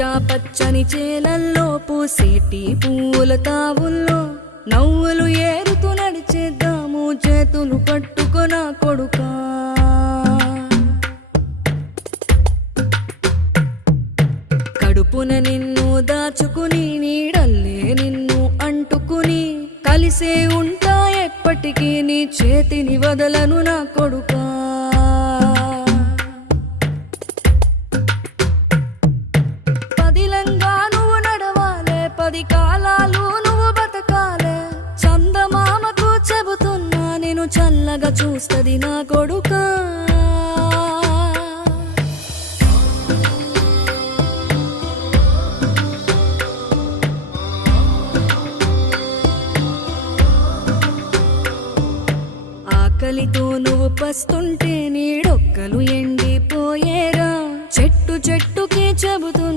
పచ్చా పచ్చని చేలల్లో పూసేటి పూల తావుల్లో నవ్వులు ఏరుతూ నడిచేద్దాము చేతులు పట్టుకొన కొడుకా. కడుపున నిన్ను దాచుకుని నీడల్లే నిన్ను అంటుకుని కలిసే ఉంటా ఎప్పటికీ నీ చేతిని వదలను నా కొడుకా. పదిలంగా నువ్వు నడవాలే, 10 కాలాలు నువ్వు బతకాలే. చందమామకు చెబుతున్నా నేను చల్లగా చూస్తది నా కొడుకా. ఆకలితో నువ్వు పస్తుంటే నీడొక్కలు ఎండిపోయేరా. చెట్టు చెట్టుకే చెబుతున్నా